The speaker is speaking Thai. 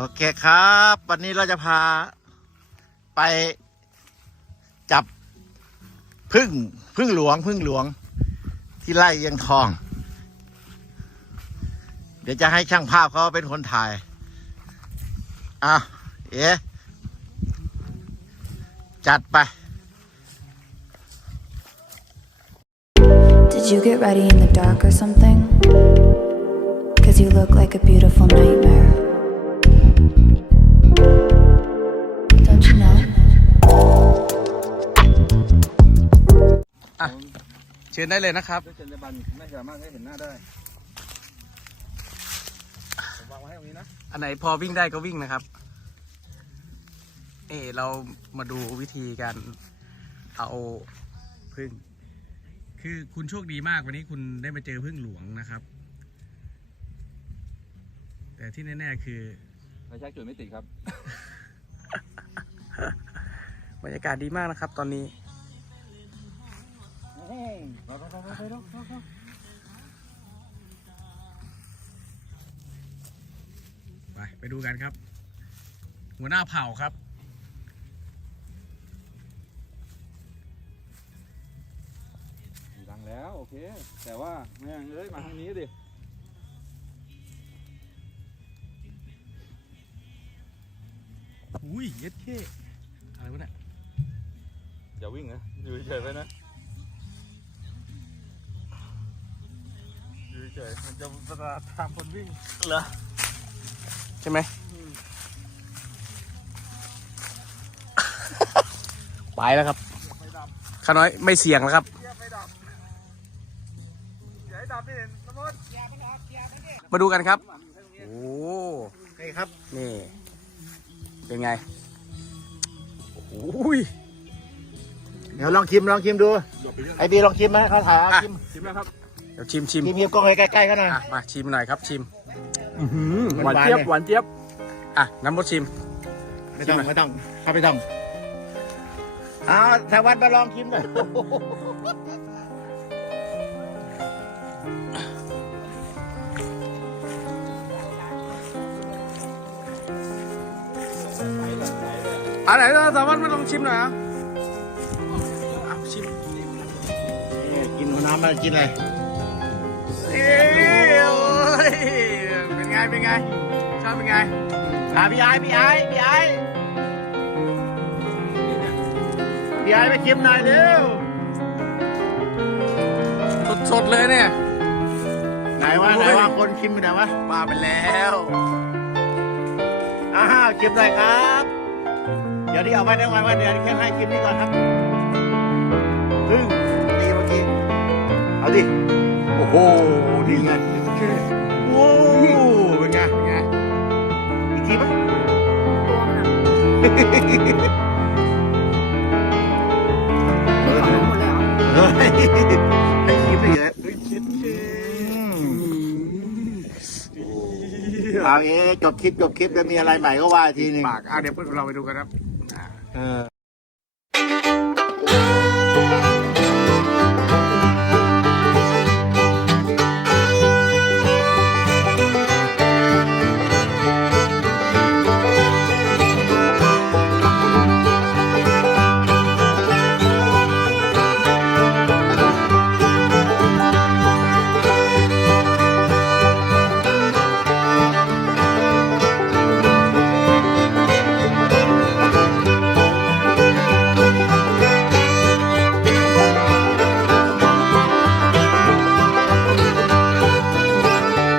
โอเคครับ วันนี้เราจะพาไปจับพึ่งพึ่งหลวงพึ่งหลวง ที่ไร่เอียังทอง เดี๋ยวจะให้ช่างภาพเขาเป็นคนถ่ายอะเอ๋จัดไป Did you get ready in the dark or something? Cause you look like a beautiful nightmare. ชิญได้เลยนะครับด้วยจรรยาบรรณไม่สามารถให้เห็นหน้าได้ผมวางไว้ให้ตรงนี้นะอันไหนพอวิ่งได้ก็วิ่งนะครับ เออเรามาดูวิธีการเอาพึ่ง คือคุณโชคดีมากวันนี้คุณได้มาเจอพึ่งหลวงนะครับ แต่ที่แน่ๆคือ ไฟแช็กจุดไม่ติดครับ บรรยากาศดีมากนะครับ ตอนนี้ ไปไปไปไปดูกันครับ หัวหน้าเผ่าครับ ดังแล้ว โอเค แต่ว่าแม่งเอ้ย มาทางนี้ดิ อุ้ยเย็ดเข้อะไรวะเนี่ย อย่าวิ่งนะ อยู่เฉยๆไปนะ เฉยๆมันจะประทามคนวิ่งเหรอใช่ไหมไปแล้วครับไม่ดับข้าน้อยไม่เสี่ยงแล้วครับเทียบไม่ดับอย่าให้ดับดิเห็นสมมติมาดูกันครับหมันอยู่แค่ตรงนี้โอ้นี่ครับ นี่ เป็นไง โอ้ยเดี๋ยวลองชิมลองชิมดูหยบไปเรื่อยไอบีลองชิมไหมเขาถ่ายเอาอะชิมชิมแล้วครับเดี๋ยวชิมชิมชิมเงียบกล้องใกล้ๆเขาหน่อย อะมาชิมหน่อยครับชิมหวานเจี๊ยบหวานเจี๊ยบอะน้ำมดชิม ไม่ต้องไม่ต้องเขาไม่ต้องอ้าวชาววัดมาลองชิมหน่อยอันไหนเราสามารถมาลองชิมหน่อยอะอะชิม นี่กินหัวน้ำมากินอะไร เอ้ยโอ้ยเป็นไง เป็นไง ชอบเป็นไงอ่าพี่ไอ้พี่ไอ้พี่ไอ้พี่ไอ้ไปชิมหน่อยเร็ว สดๆเลยเนี่ย ไหนวะไหนวะคนชิมอยู่ไหนวะมาไปแล้ว อ้าวชิมหน่อยครับ เดี๋ยวที่เอาไว้ได้ไว้ว่าเดี๋ยวแค่ให้ชิมนี่ก่อนครับ พึ่งตีเมื่อกี้ เอาดิ โอ้โหดีเงินโอ้โหเป็นไงเป็นไงอีกทีปะเฮ้ยให้ชิปเยอะเอาเอ๊ะจบคลิปจบคลิปแล้วมีอะไรใหม่ก็ว่าทีหนึ่งปากอะเดี๋ยวเราไปดูกันครับเออ